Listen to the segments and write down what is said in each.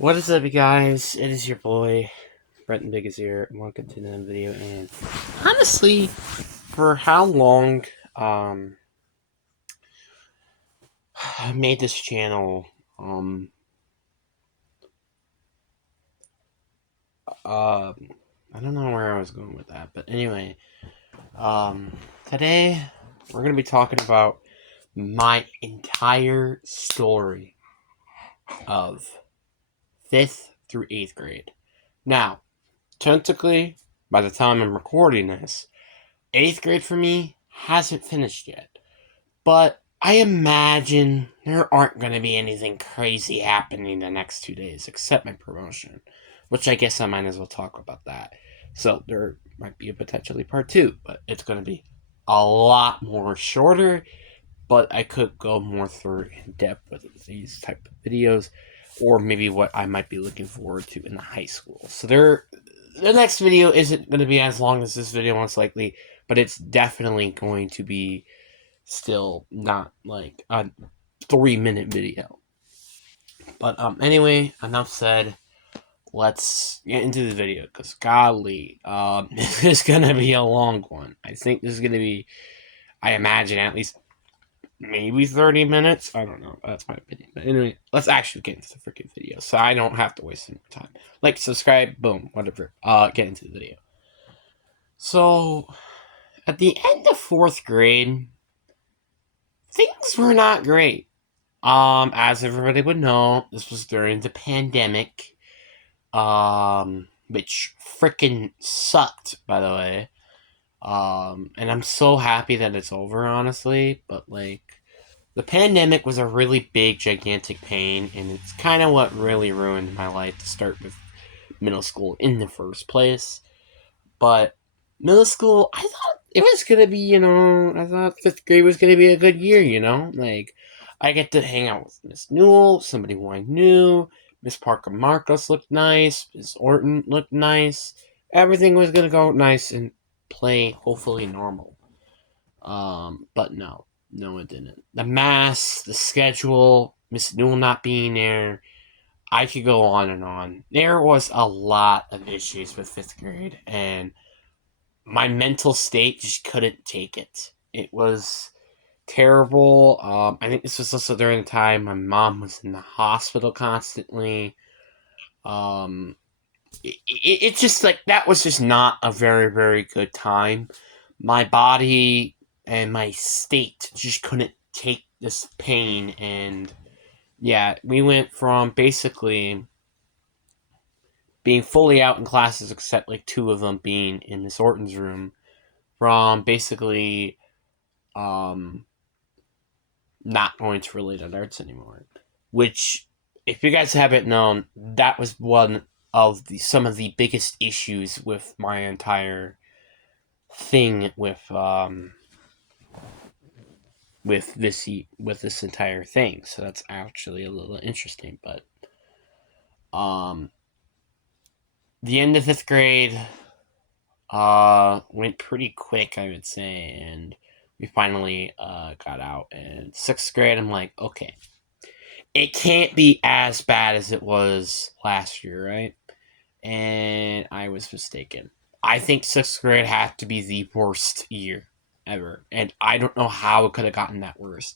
What is up, you guys? It is your boy, Brenton Big is here. Welcome to another video. And honestly, for how long I made this channel, uh, I don't know where I was going with that, but anyway, today we're gonna be talking about my entire story of 5th through 8th grade. Now, technically, by the time I'm recording this, 8th grade for me hasn't finished yet. But I imagine there aren't going to be anything crazy happening the next 2 days except my promotion, which I guess I might as well talk about that. So there might be a potentially part two, but it's going to be a lot more shorter. But I could go more through in depth with these type of videos, or maybe what I might be looking forward to in the high school. So the next video isn't going to be as long as this video, most likely, but it's definitely going to be still not like a 3-minute video. But anyway, enough said. Let's get into the video because golly, this is gonna be a long one. I think this is gonna be, I imagine, at least maybe 30 minutes. I don't know. That's my opinion. But anyway, let's actually get into the freaking video so I don't have to waste any time. Like, subscribe, boom, whatever. Get into the video. So, at the end of 4th grade, things were not great. As everybody would know, this was during the pandemic, which freaking sucked, by the way. And I'm so happy that it's over, honestly, but like, the pandemic was a really big, gigantic pain, and it's kind of what really ruined my life to start with middle school in the first place. But middle school, I thought it was gonna be, I thought 5th grade was gonna be a good year, like I get to hang out with Miss Newell, somebody who I knew. Miss Parker Marcos looked nice. Miss Orton looked nice. Everything was gonna go nice and play hopefully normal. But no, it didn't. The mass, the schedule, Miss Newell not being there. I could go on and on. There was a lot of issues with 5th grade, and my mental state just couldn't take it. It was terrible. I think this was also during the time my mom was in the hospital constantly. Um, it just like that was just not a very, very good time. My body and my state just couldn't take this pain, and yeah, we went from basically being fully out in classes except like 2 of them being in Miss Orton's room, from basically um, not going to related arts anymore. Which, if you guys haven't known, that was one of some of the biggest issues with my entire thing with this entire thing. So that's actually a little interesting. But um, the end of 5th grade went pretty quick, I would say, and we finally got out. And 6th grade, I'm like, okay, it can't be as bad as it was last year, right? And I was mistaken. I think 6th grade had to be the worst year ever, and I don't know how it could have gotten that worse.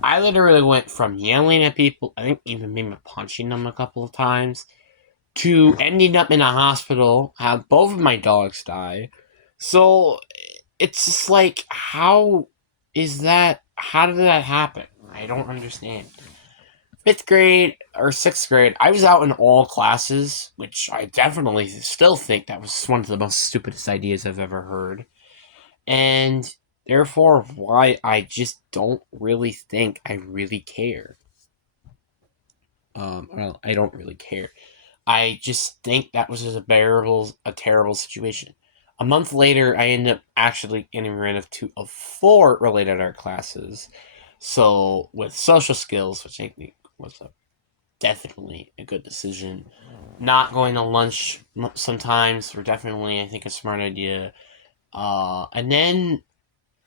I literally went from yelling at people, I think even maybe punching them a couple of times, to ending up in a hospital, have both of my dogs die. So it's just like, how is that? How did that happen? I don't understand. 5th grade or 6th grade, I was out in all classes, which I definitely still think that was one of the most stupidest ideas I've ever heard. And therefore, why I just don't really think I really care. Well, I don't really care. I just think that was just a terrible situation. A month later, I ended up actually getting rid of 2 of 4 related art classes. So, with social skills, which I think was definitely a good decision. Not going to lunch sometimes were definitely, I think, a smart idea. And then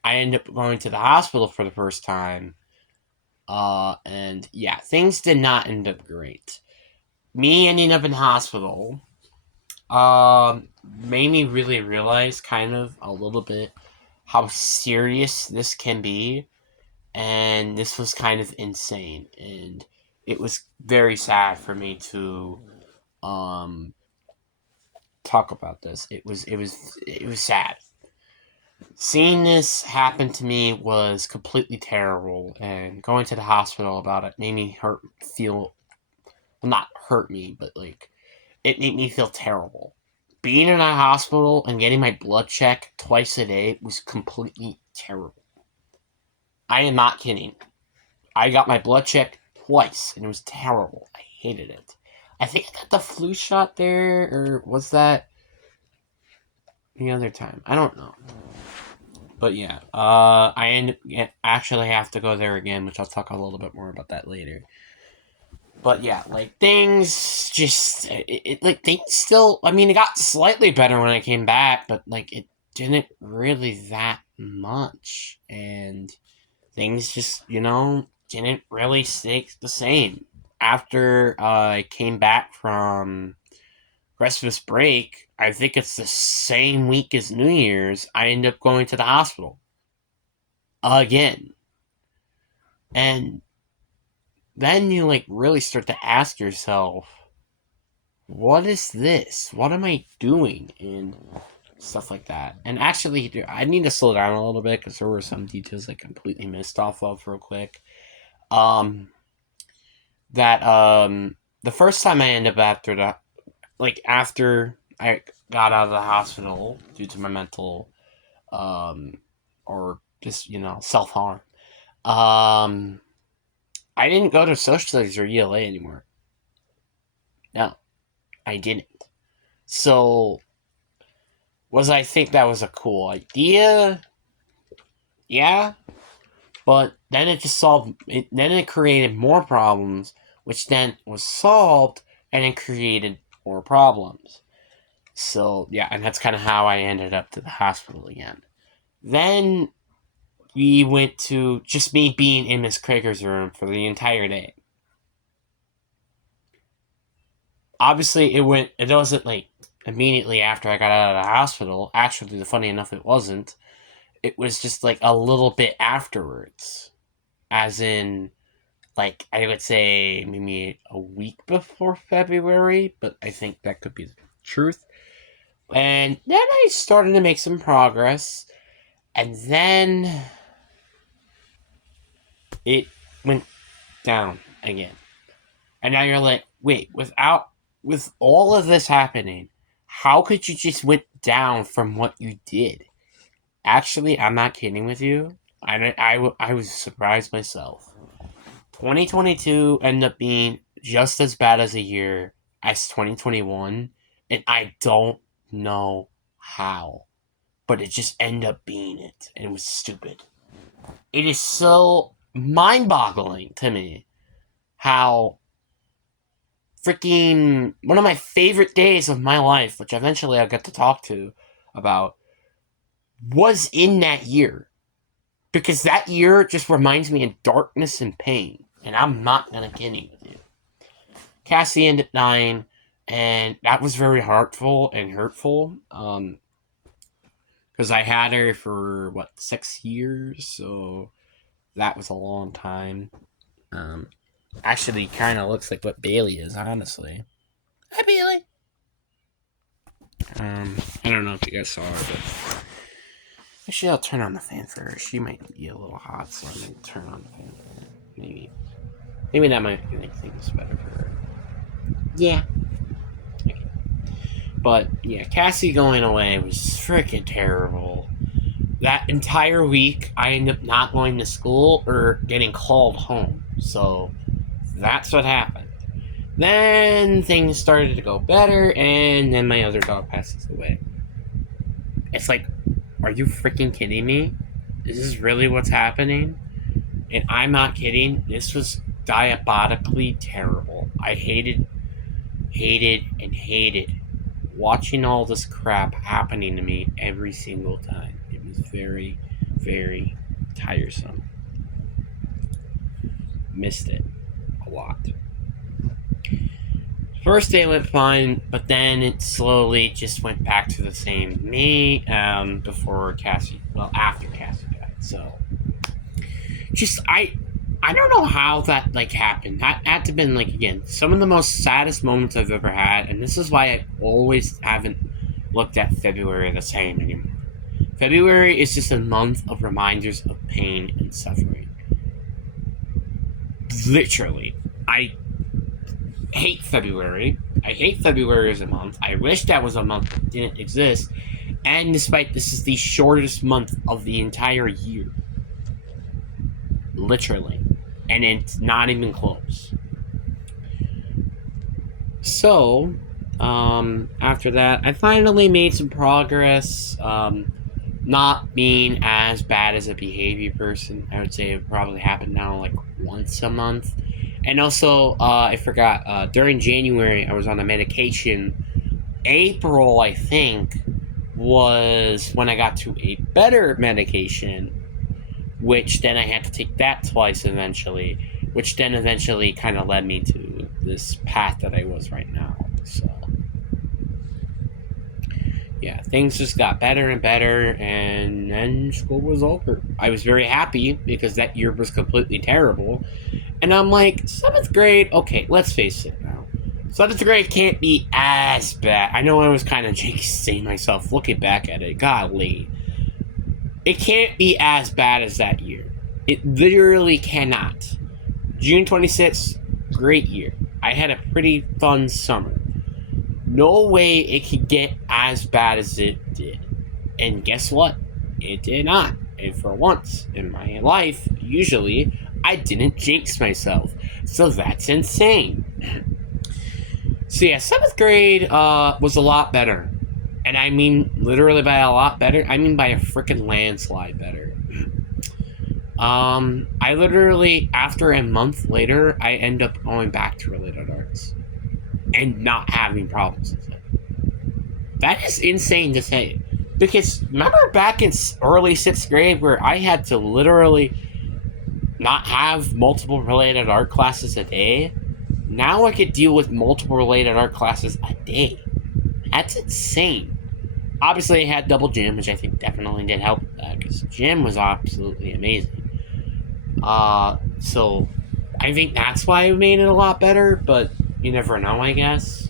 I ended up going to the hospital for the first time. And yeah, things did not end up great. me ending up in hospital made me really realize kind of a little bit how serious this can be, and this was kind of insane, and it was very sad for me to um talk about this. It was sad. Seeing this happen to me was completely terrible, and going to the hospital about it made me feel, well, not hurt me, but like it made me feel terrible. Being in a hospital and getting my blood checked twice a day was completely terrible. I am not kidding. I got my blood checked twice, and it was terrible. I hated it. I think I got the flu shot there, or was that the other time? I don't know. But yeah, actually have to go there again, which I'll talk a little bit more about that later. But yeah, like things just like things still. I mean, it got slightly better when I came back, but like it didn't really that much, and things just didn't really stay the same after I came back from Christmas break. I think it's the same week as New Year's. I end up going to the hospital again, and then you like really start to ask yourself, what is this? What am I doing? And stuff like that. And actually, I need to slow down a little bit because there were some details I completely missed off of real quick. Um, that the first time I ended up after I got out of the hospital due to my mental or just self harm. I didn't go to social studies or ELA anymore. No, I didn't. So, I think that was a cool idea? Yeah, but then it just solved. Then it created more problems, which then was solved, and it created more problems. So yeah, and that's kind of how I ended up to the hospital again. Then we went to just me being in Miss Krager's room for the entire day. Obviously, it wasn't like immediately after I got out of the hospital. Actually, funny enough, it wasn't. It was just like a little bit afterwards. As in, like, I would say maybe a week before February, but I think that could be the truth. And then I started to make some progress, and then it went down again. And now you're like, wait, with all of this happening, how could you just went down from what you did? Actually, I'm not kidding with you. I was surprised myself. 2022 ended up being just as bad as a year as 2021, and I don't know how, but it just ended up being it, and it was stupid. It is so mind-boggling to me how freaking one of my favorite days of my life, which eventually I'll get to talk to about, was in that year. Because that year just reminds me of darkness and pain. And I'm not gonna kidding with you. Cassie ended up dying, and that was very heartful and hurtful. Because I had her for 6 years, so that was a long time. Actually, kind of looks like what Bailey is, honestly. Hi, Bailey. I don't know if you guys saw her, but actually, I'll turn on the fan for her. She might be a little hot, so I'm gonna turn on the fan for her. Maybe that might make things better for her. Yeah. Okay. But yeah, Cassie going away was freaking terrible. That entire week, I ended up not going to school or getting called home. So that's what happened. Then things started to go better, and then my other dog passes away. It's like, are you freaking kidding me? Is this really what's happening? And I'm not kidding. This was diabolically terrible. I hated watching all this crap happening to me every single time. It was very, very tiresome. Missed it a lot. First day went fine, but then it slowly just went back to the same me before Cassie, well, after Cassie died. So, just, I don't know how that, like, happened. That had to have been, like, again, some of the most saddest moments I've ever had, and this is why I always haven't looked at February the same anymore. February is just a month of reminders of pain and suffering. Literally. I hate February. I hate February as a month. I wish that was a month that didn't exist. And despite this is the shortest month of the entire year. Literally. And it's not even close. So, after that, I finally made some progress. Not being as bad as a behavior person. I would say it probably happened now like once a month. And also, I forgot, during January, I was on a medication. April, I think, was when I got to a better medication, which then I had to take that twice eventually, which then eventually kind of led me to this path that I was right now. So, yeah, things just got better and better, and then school was over. I was very happy because that year was completely terrible. And I'm like, 7th grade, okay, let's face it now. 7th grade can't be as bad. I know I was kind of jinxing myself looking back at it. Golly. It can't be as bad as that year. It literally cannot. June 26th, great year. I had a pretty fun summer. No way it could get as bad as it did. And guess what? It did not. And for once in my life, usually, I didn't jinx myself. So that's insane. So yeah, 7th grade was a lot better. And I mean literally by a lot better. I mean by a freaking landslide better. I literally, after a month later, I end up going back to related arts. And not having problems with it. That is insane to say. Because remember back in early 6th grade where I had to literally not have multiple related art classes a day? Now I could deal with multiple related art classes a day. That's insane. Obviously, I had double gym, which I think definitely did help with that, because gym was absolutely amazing. So I think that's why I made it a lot better, but you never know, I guess.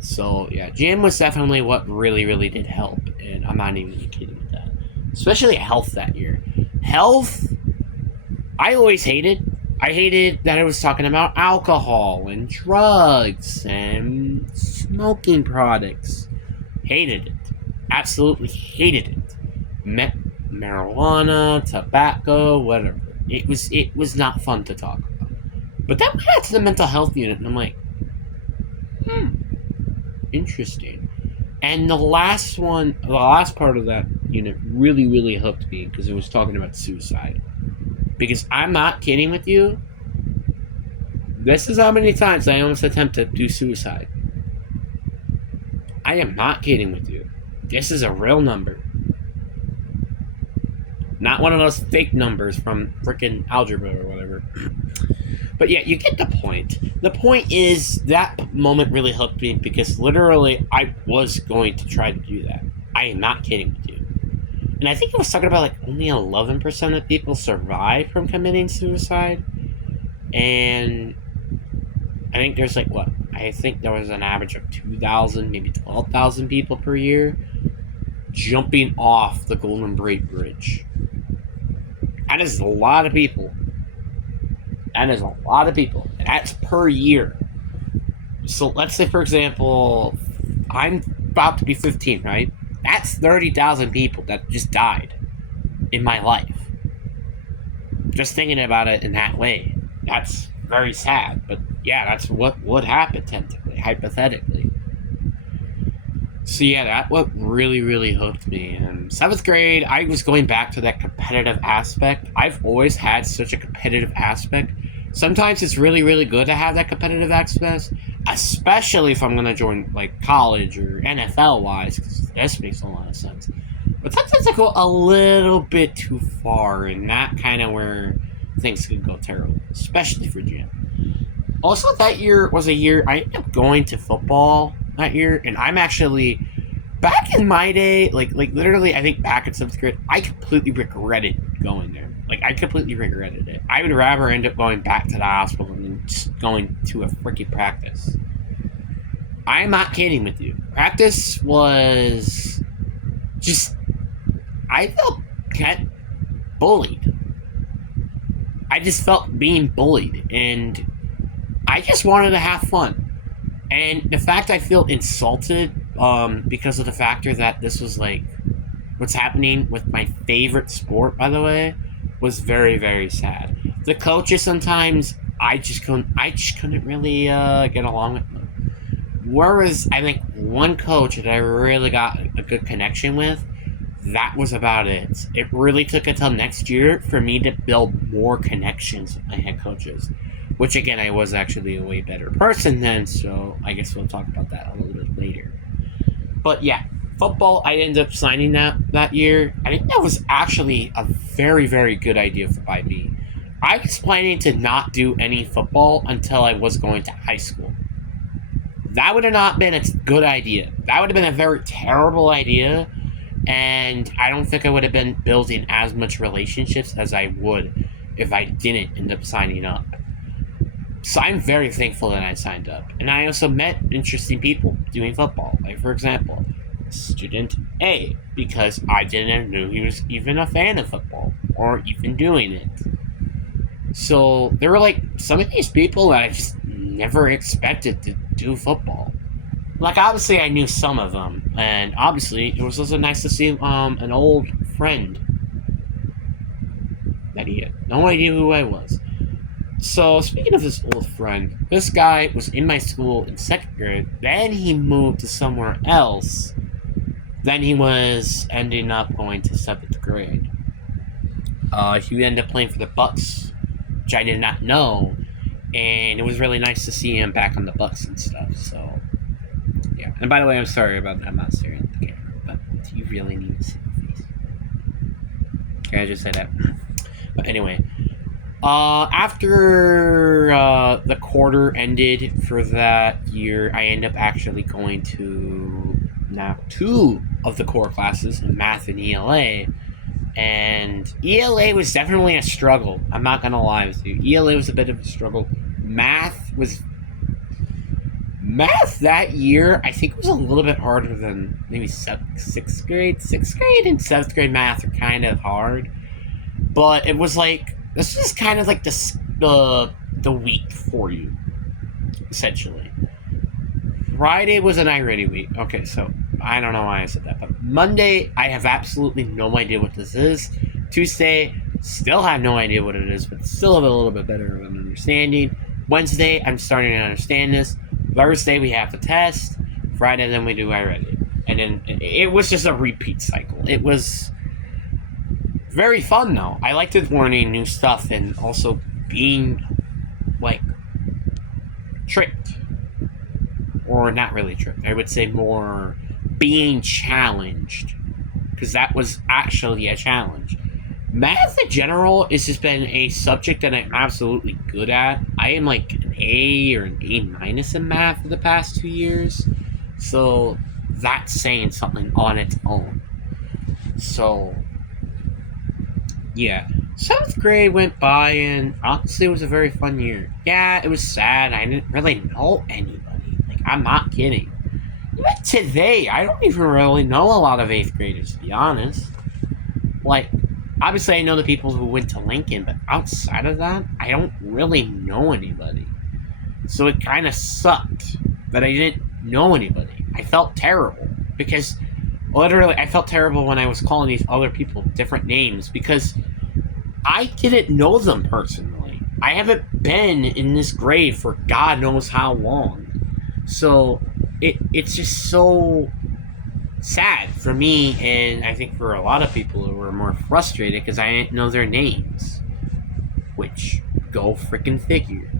So, yeah, gym was definitely what really, really did help, and I'm not even kidding with that. Especially health that year. Health, I always hated. I hated that I was talking about alcohol and drugs and smoking products. Hated it. Absolutely hated it. Marijuana, tobacco, whatever. It was not fun to talk about. But then we got to the mental health unit, and I'm like, interesting. And the last part of that unit really, really hooked me because it was talking about suicide. Because I'm not kidding with you. This is how many times I almost attempted to do suicide. I am not kidding with you. This is a real number. Not one of those fake numbers from freaking algebra or whatever. But yeah, you get the point. The point is that moment really hooked me because literally I was going to try to do that. I am not kidding with you. And I think it was talking about like only 11% of people survive from committing suicide. And I think there's like what? I think there was an average of 2,000, maybe 12,000 people per year jumping off the Golden Bridge. That is a lot of people. That is a lot of people. And that's per year. So let's say, for example, I'm about to be 15, right? That's 30,000 people that just died in my life. Just thinking about it in that way. That's very sad. But yeah, that's what would happen, technically, hypothetically. So yeah, that what really, really hooked me. And 7th grade, I was going back to that competitive aspect. I've always had such a competitive aspect. Sometimes it's really, really good to have that competitive aspect, especially if I'm going to join like college or NFL-wise, because this makes a lot of sense. But sometimes I go a little bit too far, and that kind of where things could go terrible, especially for gym. Also, that year was a year I ended up up going to football that year, and I'm actually back in my day, like literally, I think back in 7th grade, I completely regretted going there. Like I completely regretted it. I would rather end up going back to the hospital than just going to a freaking practice. I'm not kidding with you. Practice was just, I felt kind of bullied. I just felt being bullied, and I just wanted to have fun. And the fact I feel insulted because of the factor that this was like what's happening with my favorite sport, by the way, was very, very sad. The coaches sometimes I just couldn't really get along with them. Whereas I think one coach that I really got a good connection with, that was about it. It really took until next year for me to build more connections with my head coaches. Which again, I was actually a way better person then, so I guess we'll talk about that a little bit later. But yeah, football, I ended up signing that year. I think that was actually a very, very good idea by me. I was planning to not do any football until I was going to high school. That would have not been a good idea. That would have been a very terrible idea, and I don't think I would have been building as much relationships as I would if I didn't end up signing up. So I'm very thankful that I signed up. And I also met interesting people doing football. Like, for example, Student A, because I didn't know he was even a fan of football or even doing it. So there were like some of these people that I just never expected to do football. Like, obviously I knew some of them, and obviously it was also nice to see an old friend that he had no idea who I was. So, speaking of this old friend, this guy was in my school in 2nd grade, then he moved to somewhere else, then he was ending up going to 7th grade. He ended up playing for the Bucks, which I did not know, and it was really nice to see him back on the Bucks and stuff, so, yeah. And by the way, I'm sorry about that, I'm not staring at the camera, but do you really need to see my face? Can I just say that? But anyway, after the quarter ended for that year, I ended up actually going to now 2 of the core classes in math and ELA. And ELA was definitely a struggle. I'm not going to lie with you. ELA was a bit of a struggle. Math that year, I think, was a little bit harder than maybe 6th grade. 6th grade and 7th grade math are kind of hard. But it was like, this is kind of like the week for you, essentially. Friday was an iReady week. Okay, so I don't know why I said that. But Monday, I have absolutely no idea what this is. Tuesday, still have no idea what it is, but still have a little bit better of an understanding. Wednesday, I'm starting to understand this. Thursday, we have the test. Friday, then we do iReady. And then it was just a repeat cycle. It was very fun, though. I liked it learning new stuff and also being, like, tricked. Or not really tricked. I would say more being challenged. Because that was actually a challenge. Math in general has just been a subject that I'm absolutely good at. I am like an A or an A minus in math for the past 2 years. So that's saying something on its own. So yeah, 7th grade went by, and honestly, it was a very fun year. Yeah, it was sad. I didn't really know anybody. Like, I'm not kidding. Even today, I don't even really know a lot of 8th graders, to be honest. Like, obviously, I know the people who went to Lincoln, but outside of that, I don't really know anybody. So it kind of sucked that I didn't know anybody. I felt terrible, because literally, I felt terrible when I was calling these other people different names because I didn't know them personally. I haven't been in this grade for God knows how long. So it's just so sad for me, and I think for a lot of people who were more frustrated because I didn't know their names. Which, go freaking figure.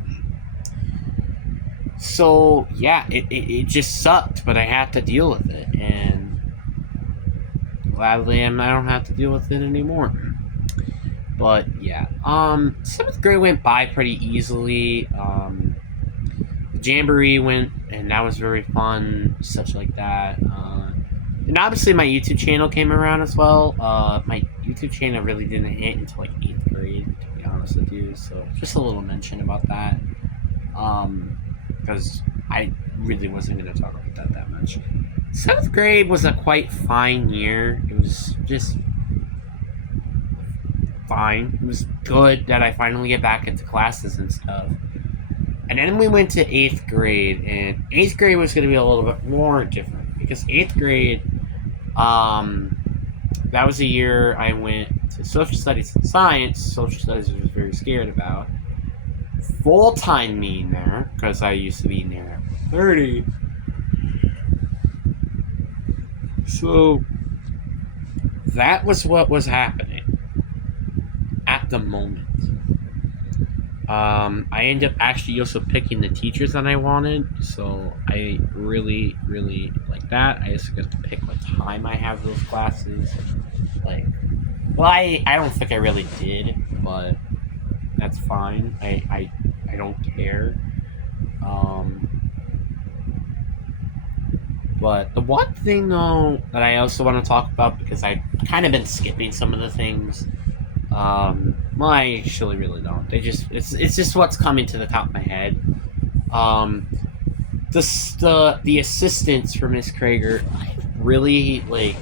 So, yeah, it just sucked, but I had to deal with it, and gladly I don't have to deal with it anymore. But, yeah. 7th grade went by pretty easily. The Jamboree went and that was very fun, such like that. And obviously, my YouTube channel came around as well. My YouTube channel really didn't hit until like 8th grade, to be honest with you. So just a little mention about that, because I really wasn't going to talk about that much. 7th grade was a quite fine year. It was just fine. It was good that I finally get back into classes and stuff. And then we went to 8th grade, and 8th grade was going to be a little bit more different because 8th grade, that was a year I went to social studies and science. Social studies I was very scared about. Full-time me in there, because I used to be in there at 30. So that was what was happening at the moment. I ended up actually also picking the teachers that I wanted, so I really, really like that. I just got to pick what time I have those classes. Like, well, I don't think I really did, but that's fine. I don't care. But the one thing, though, that I also want to talk about, because I've kind of been skipping some of the things, well, I actually really don't. It's just what's coming to the top of my head. The assistants for Miss Krager, I really, like,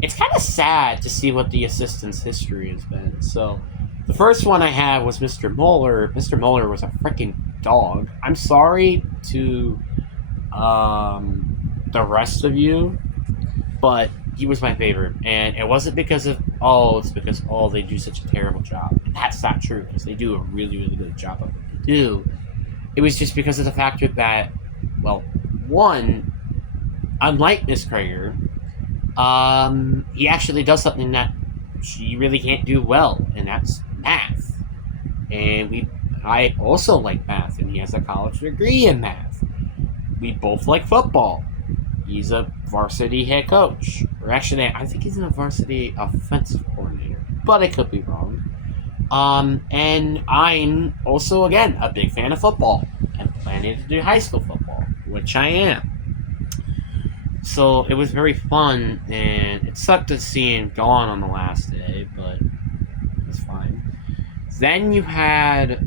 it's kind of sad to see what the assistant's history has been. So, the first one I had was Mr. Mueller. Mr. Mueller was a freaking dog. I'm sorry to the rest of you, but he was my favorite, and it wasn't because of it's because they do such a terrible job. That's not true, because they do a really, really good job of what they do. It was just because of the factor that, well, one, unlike Miss Krager, he actually does something that she really can't do well, and that's math. And I also like math, and he has a college degree in math. We both like football. He's a varsity head coach. Or actually, I think he's a varsity offensive coordinator. But I could be wrong. And I'm also, again, a big fan of football. I'm planning to do high school football, which I am. So it was very fun, and it sucked to see him gone on the last day, but it was fine. Then you had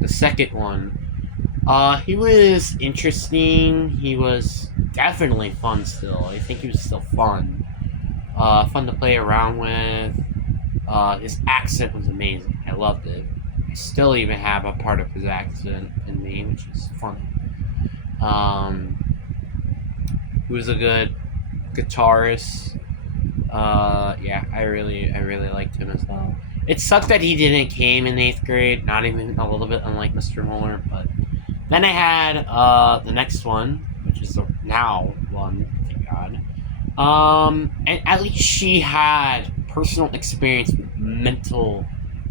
the second one. He was interesting. He was definitely fun still. I think he was still fun. Fun to play around with. His accent was amazing. I loved it. I still even have a part of his accent in me, which is funny. He was a good guitarist. Yeah, I really liked him as well. It sucked that he didn't came in 8th grade, not even a little bit unlike Mr. Mueller, but then I had the next one, which is the now one, thank God. And at least she had personal experience with mental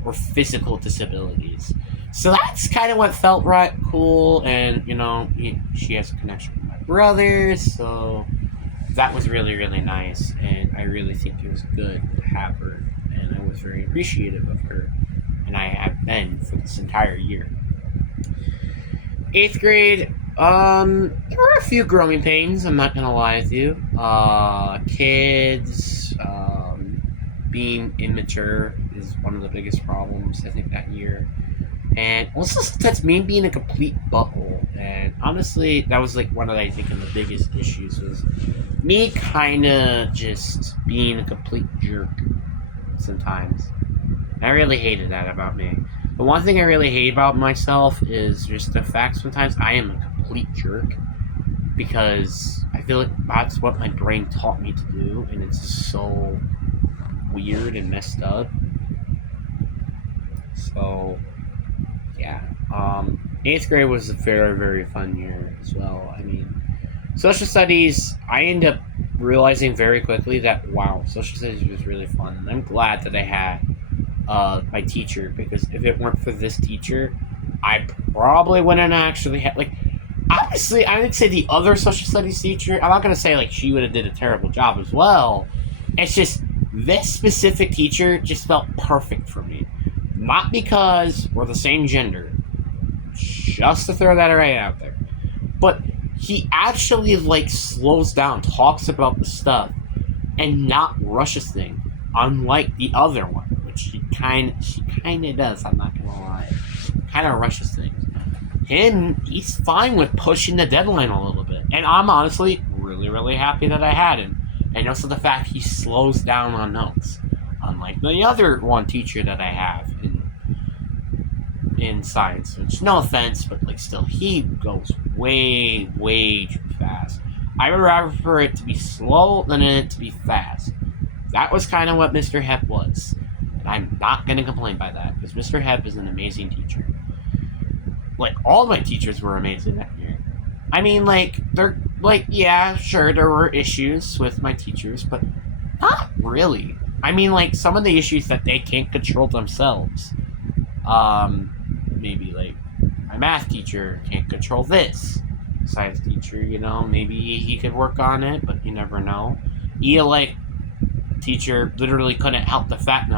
or physical disabilities. So that's kind of what felt right, cool, and, she has a connection with my brother, so that was really, really nice, and I really think it was good to have her, and I was very appreciative of her, and I have been for this entire year. 8th grade, there were a few growing pains, I'm not gonna lie with you. Kids, being immature is one of the biggest problems, I think, that year. And also, that's me being a complete butthole. And honestly, that was like one of, I think, of the biggest issues was me kind of just being a complete jerk sometimes. And I really hated that about me. The one thing I really hate about myself is just the fact sometimes I am a complete jerk, because I feel like that's what my brain taught me to do, and it's so weird and messed up. So, yeah. 8th grade was a very, very fun year as well. I mean, social studies, I ended up realizing very quickly that, wow, social studies was really fun. And I'm glad that I had my teacher, because if it weren't for this teacher, I probably wouldn't actually have, like, honestly, I would say the other social studies teacher, I'm not going to say, like, she would have did a terrible job as well. It's just, this specific teacher just felt perfect for me. Not because we're the same gender, just to throw that right out there. But he actually, like, slows down, talks about the stuff, and not rushes things, unlike the other one, which she kind of does, I'm not gonna lie. Kind of rushes things. He's fine with pushing the deadline a little bit. And I'm honestly really, really happy that I had him. And also the fact he slows down on notes. Unlike the other one teacher that I have in science. Which, no offense, but like still, he goes way, way too fast. I would rather for it to be slow than it to be fast. That was kind of what Mr. Hep was. And I'm not going to complain by that, because Mr. Hep is an amazing teacher. Like, all my teachers were amazing that year. I mean, like, they're, like, yeah, sure, there were issues with my teachers, but not really. I mean, like, some of the issues that they can't control themselves. Maybe, like, my math teacher can't control this. Science teacher, you know, maybe he could work on it, but you never know. ELA teacher literally couldn't help the fact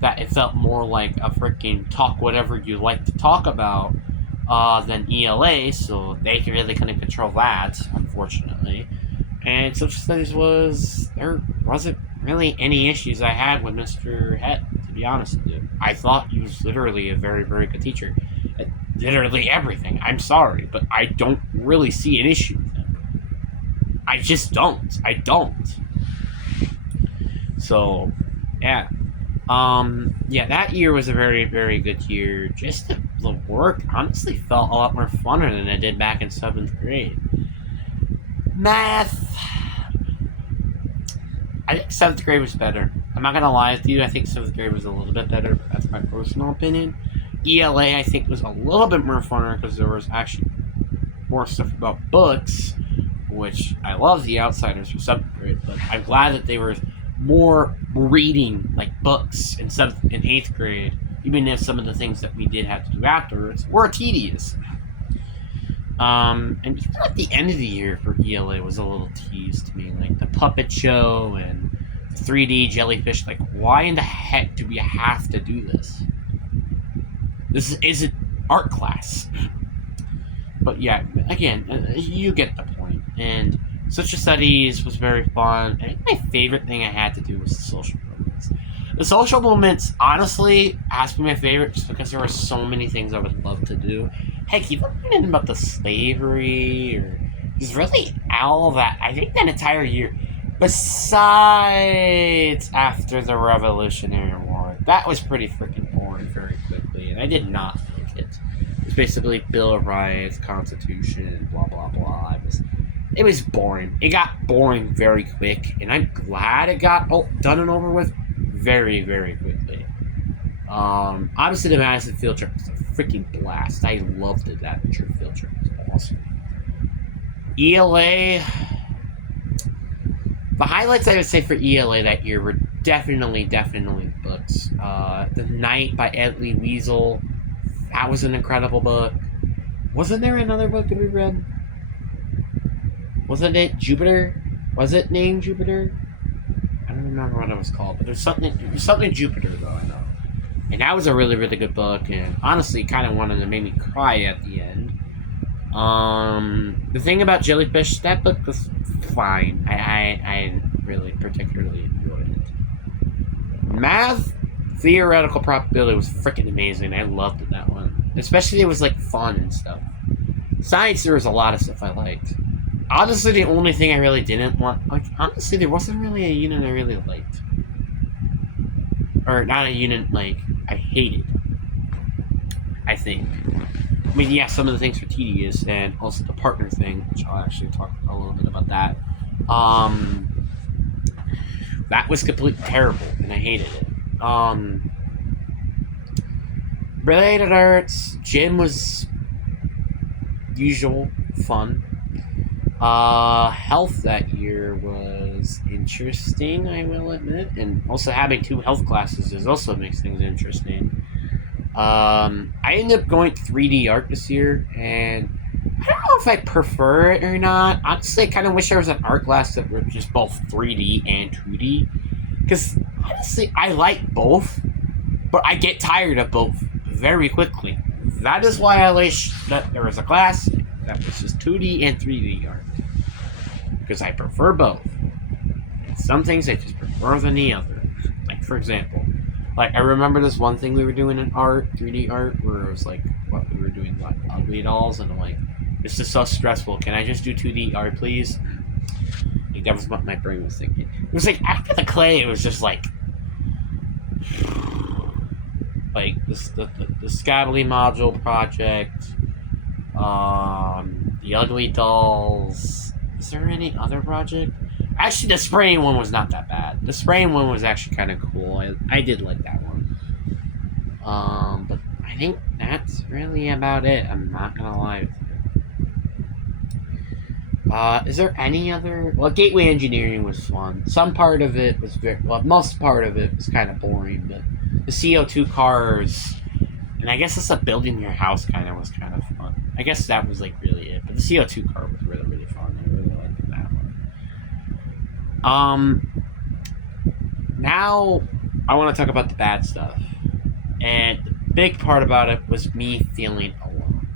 that it felt more like a freaking talk whatever you like to talk about than ELA, so they really couldn't control that, unfortunately. And social studies there wasn't really any issues I had with Mr. Het, to be honest with you. I thought he was literally a very, very good teacher at literally everything. I'm sorry, but I don't really see an issue with him. I just don't. I don't. So, yeah. Yeah, that year was a very, very good year. Just the work honestly felt a lot more funner than it did back in 7th grade. Math. I think 7th grade was better. I'm not gonna lie with you, I think 7th grade was a little bit better, but that's my personal opinion. ELA, I think, was a little bit more funner because there was actually more stuff about books, which I love The Outsiders for 7th grade, but I'm glad that they were more reading, like, books in 7th and 8th grade, even if some of the things that we did have to do afterwards were tedious. And even at the end of the year for ELA was a little tease to me, like the puppet show and 3D jellyfish. Like, why in the heck do we have to do this? This isn't art class. But yeah, again, you get the point. And social studies was very fun. I think my favorite thing I had to do was the social movements. The social movements, honestly, has to be my favorite just because there were so many things I would love to do. Heck, even learning about the slavery, or just really all that. I think that entire year, besides after the Revolutionary War, that was pretty freaking boring very quickly, and I did not like it. It was basically Bill of Rights, Constitution, blah, blah, blah. It was boring. It got boring very quick, and I'm glad it got done and over with very, very quickly. Obviously, the Madison field trip was a freaking blast. I loved it. That field trip was awesome. ELA, the highlights I would say for ELA that year were definitely the books. The Night by Ed Lee Wiesel, that was an incredible book. Wasn't there another book that we read? Wasn't it Jupiter? Was it named Jupiter? I don't remember what it was called, but there's something Jupiter though, I know. And that was a really, really good book, and honestly kind of one that made me cry at the end. The thing about Jellyfish, that book was fine. I really particularly enjoyed it. Math, theoretical probability was freaking amazing. I loved that one. Especially it was like fun and stuff. Science, there was a lot of stuff I liked. Honestly, the only thing I really didn't want, like, honestly, there wasn't really a unit I really liked. Or not a unit, like, I hated. I think. I mean, yeah, some of the things were tedious, and also the partner thing, which I'll actually talk a little bit about that. That was completely terrible, and I hated it. Related arts, gym was usual, fun. Health that year was interesting, I will admit, and also having 2 health classes also makes things interesting. I ended up going 3D art this year, and I don't know if I prefer it or not. Honestly, I kind of wish there was an art class that were just both 3D and 2D, because honestly, I like both, but I get tired of both very quickly. That is why I wish that there was a class that was just 2D and 3D art. Because I prefer both. And some things I just prefer than the others. Like, for example, like, I remember this one thing we were doing in art, 3D art, where it was like, what, we were doing, like, ugly dolls, and I'm like, this is so stressful. Can I just do 2D art, please? Like, that was what my brain was thinking. It was like, after the clay, it was just like this, the Scably module project, the ugly dolls. Is there any other project? Actually, the spraying one was not that bad. The spraying one was actually kind of cool. I did like that one. But I think that's really about it. I'm not gonna lie with you. Is there any other? Well, gateway engineering was fun. Some part of it was most part of it was kind of boring. But the CO2 cars, and I guess it's a building your house kind of was kind of fun. I guess that was like really it. But the CO2 car was really, really fun. I really liked that one. Now I want to talk about the bad stuff. And the big part about it was me feeling alone.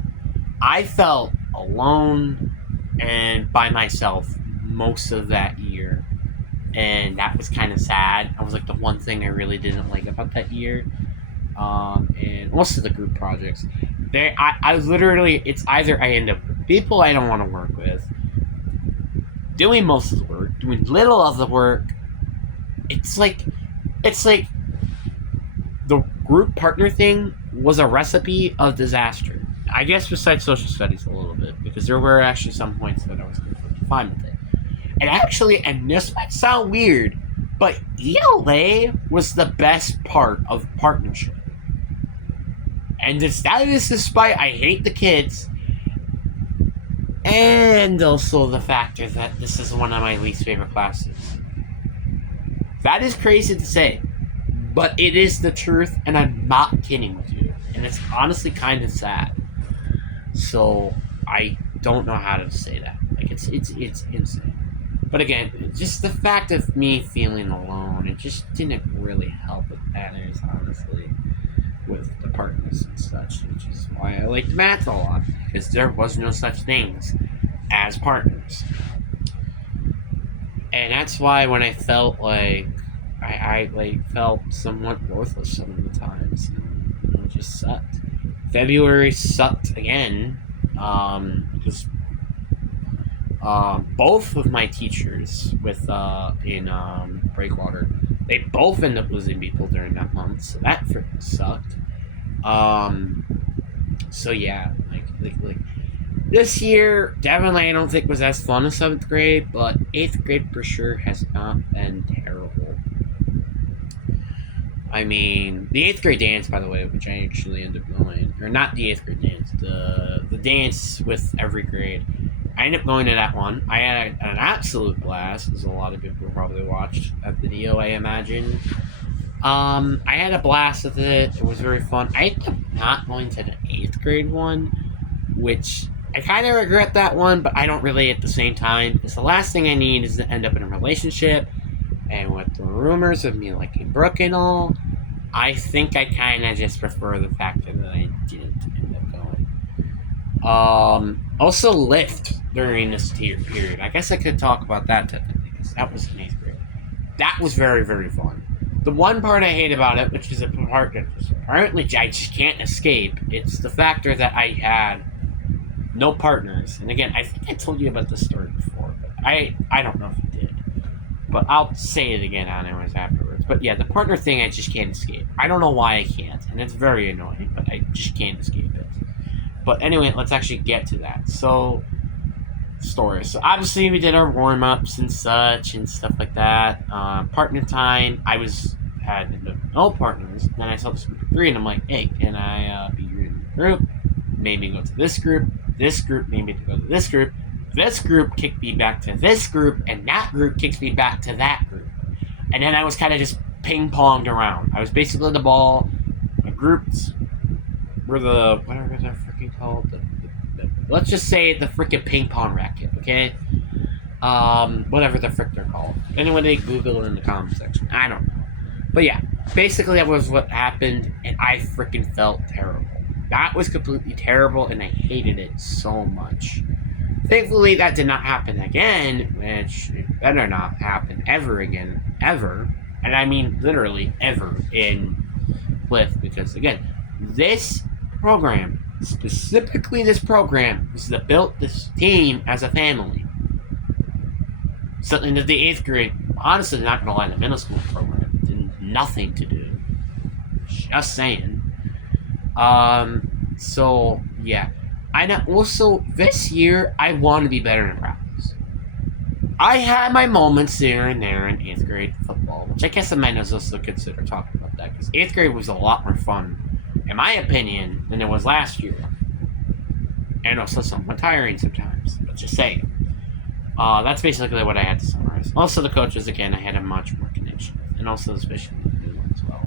I felt alone and by myself most of that year. And that was kind of sad. That was like the one thing I really didn't like about that year. And most of the group projects. I literally, it's either I end up with people I don't want to work with, doing most of the work, doing little of the work. It's like the group partner thing was a recipe of disaster. I guess besides social studies a little bit, because there were actually some points that I was completely fine with it. And actually, and this might sound weird, but ELA was the best part of partnership. And that is despite I hate the kids, and also the factor that this is one of my least favorite classes. That is crazy to say, but it is the truth, and I'm not kidding with you. And it's honestly kind of sad. So I don't know how to say that. Like it's insane. But again, just the fact of me feeling alone, it just didn't really help with matters, honestly, with the partners and such, which is why I liked math a lot, because there was no such things as partners. And that's why when I felt like I felt somewhat worthless some of the times, it just sucked. February sucked again, because both of my teachers in Breakwater, they both ended up losing people during that month, so that freaking sucked. So yeah, like this year definitely I don't think was as fun as 7th grade, but 8th grade for sure has not been terrible. I mean, the 8th grade dance, by the way, which I actually ended up going, or not the 8th grade dance, the dance with every grade. I ended up going to that one. I had an absolute blast, as a lot of people probably watched that video, I imagine. I had a blast with it. It was very fun. I ended up not going to the 8th grade one, which I kind of regret that one, but I don't really at the same time, because the last thing I need is to end up in a relationship. And with the rumors of me liking Brooke and all, I think I kind of just prefer the fact that I didn't end up going. Also, Lyft during this period. I guess I could talk about that technically, because that was in 8th grade. That was very, very fun. The one part I hate about it, which is a part that apparently I just can't escape, it's the factor that I had no partners. And again, I think I told you about this story before, but I don't know if I did. But I'll say it again anyways afterwards. But yeah, the partner thing I just can't escape. I don't know why I can't, and it's very annoying, but I just can't escape it. But anyway, let's actually get to that. So, stories. So obviously we did our warm-ups and such and stuff like that. Partner time, I had no partners. Then I saw this group of 3, and I'm like, hey, can I be in the group? Made me go to this group. This group made me go to this group. This group kicked me back to this group, and that group kicked me back to that group. And then I was kind of just ping-ponged around. I was basically the ball. My groups were whatever they're freaking called. Let's just say the freaking ping-pong racket, okay? Whatever the frick they're called. Anyone they Google it in the comment section. I don't know. But yeah, basically that was what happened, and I freaking felt terrible. That was completely terrible, and I hated it so much. Thankfully, that did not happen again, which it better not happen ever again, ever. And I mean literally ever in with, because again, this program, specifically this program, is that built this team as a family. Something that the 8th grade, honestly, not gonna lie, the middle school program did nothing to do. Just saying. So yeah. And also, this year, I want to be better in practice. I had my moments here and there in 8th grade football, which I guess I might as well still consider talking about that, because 8th grade was a lot more fun, in my opinion, than it was last year. And also somewhat tiring sometimes, but just saying. That's basically what I had to summarize. Also, the coaches, again, I had a much more connection with, and also especially the new one as well.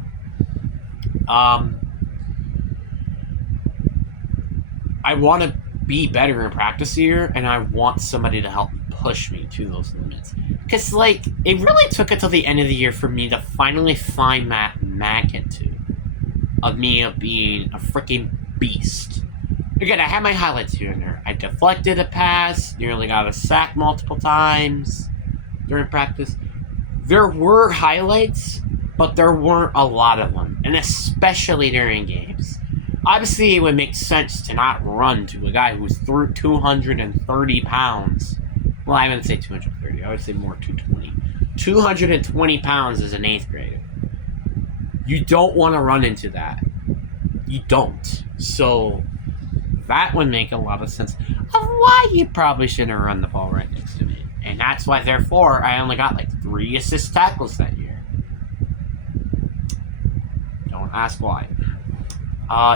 I want to be better in practice here, and I want somebody to help push me to those limits. Because, like, it really took until the end of the year for me to finally find that magnitude of me being a freaking beast. Again, I had my highlights here and there. I deflected a pass, nearly got a sack multiple times during practice. There were highlights, but there weren't a lot of them, and especially during games. Obviously, it would make sense to not run to a guy who's 230 pounds. Well, I wouldn't say 230. I would say more 220. 220 pounds as an 8th grader. You don't want to run into that. You don't. So, that would make a lot of sense of why you probably shouldn't run the ball right next to me. And that's why, therefore, I only got like 3 assist tackles that year. Don't ask why.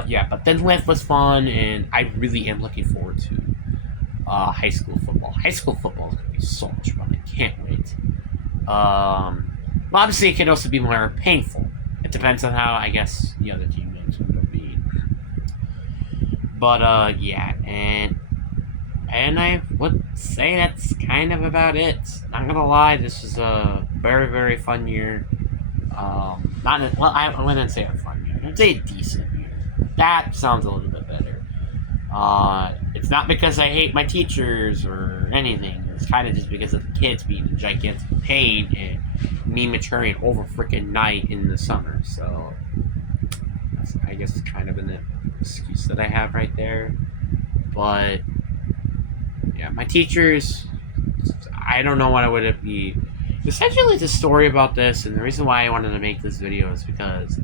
Yeah, but then lift was fun, and I really am looking forward to high school football. High school football is going to be so much fun. I can't wait. Well, obviously, it can also be more painful. It depends on how, I guess, the other team is going to be. But, yeah, and I would say that's kind of about it. Not going to lie, this was a very, very fun year. I wouldn't say a fun year. I'd say a decent year. That sounds a little bit better. It's not because I hate my teachers or anything. It's kind of just because of the kids being in gigantic pain and me maturing over freaking night in the summer. So, I guess it's kind of an excuse that I have right there. But, yeah, my teachers, I don't know what it would be. Essentially, the story about this, and the reason why I wanted to make this video is because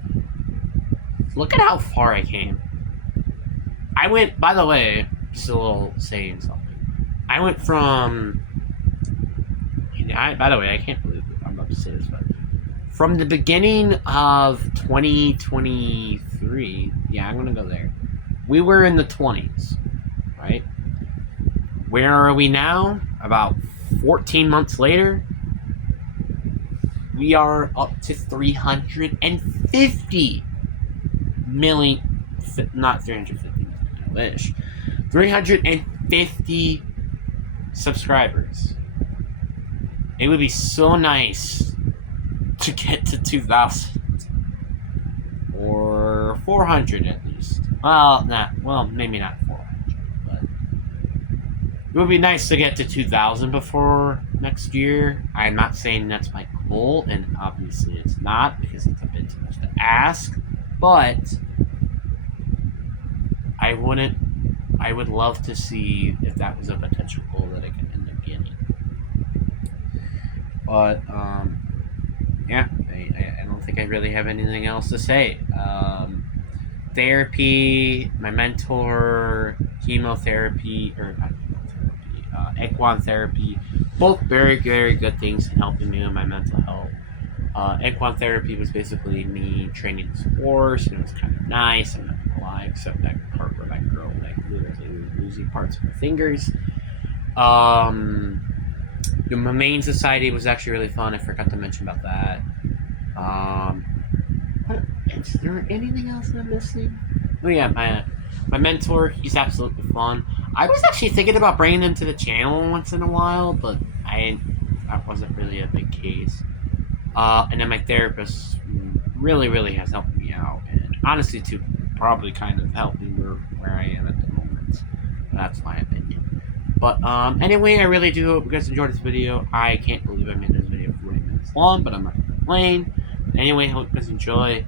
look at how far I came. I went, by the way, just a little saying something. I went from, by the way, I can't believe I'm about to say this, but from the beginning of 2023, yeah, I'm going to go there. We were in the 20s, right? Where are we now? About 14 months later, we are up to 350 million, not 350 million, I wish, 350 subscribers. It would be so nice to get to 2,000 or 400 at least. Well, maybe not 400, but it would be nice to get to 2,000 before next year. I'm not saying that's my goal, and obviously it's not, because it's a bit too much to ask, but I would love to see if that was a potential goal that I could end up getting. But, yeah, I don't think I really have anything else to say. Therapy, my mentor, chemotherapy, or not chemotherapy, equine therapy, both very, very good things in helping me with my mental health. Equine therapy was basically me training this horse, and it was kind of nice, I'm not gonna lie, except that part where that girl literally was losing parts of her fingers. The Humane Society was actually really fun. I forgot to mention about that. Is there anything else I'm missing? Oh yeah, my mentor, he's absolutely fun. I was actually thinking about bringing him to the channel once in a while, but that wasn't really a big case. And then my therapist really, really has helped me out. And honestly, too, probably kind of helped me where I am at the moment. That's my opinion. But anyway, I really do hope you guys enjoyed this video. I can't believe I made this video 40 minutes long, but I'm not complaining. Anyway, hope you guys enjoy.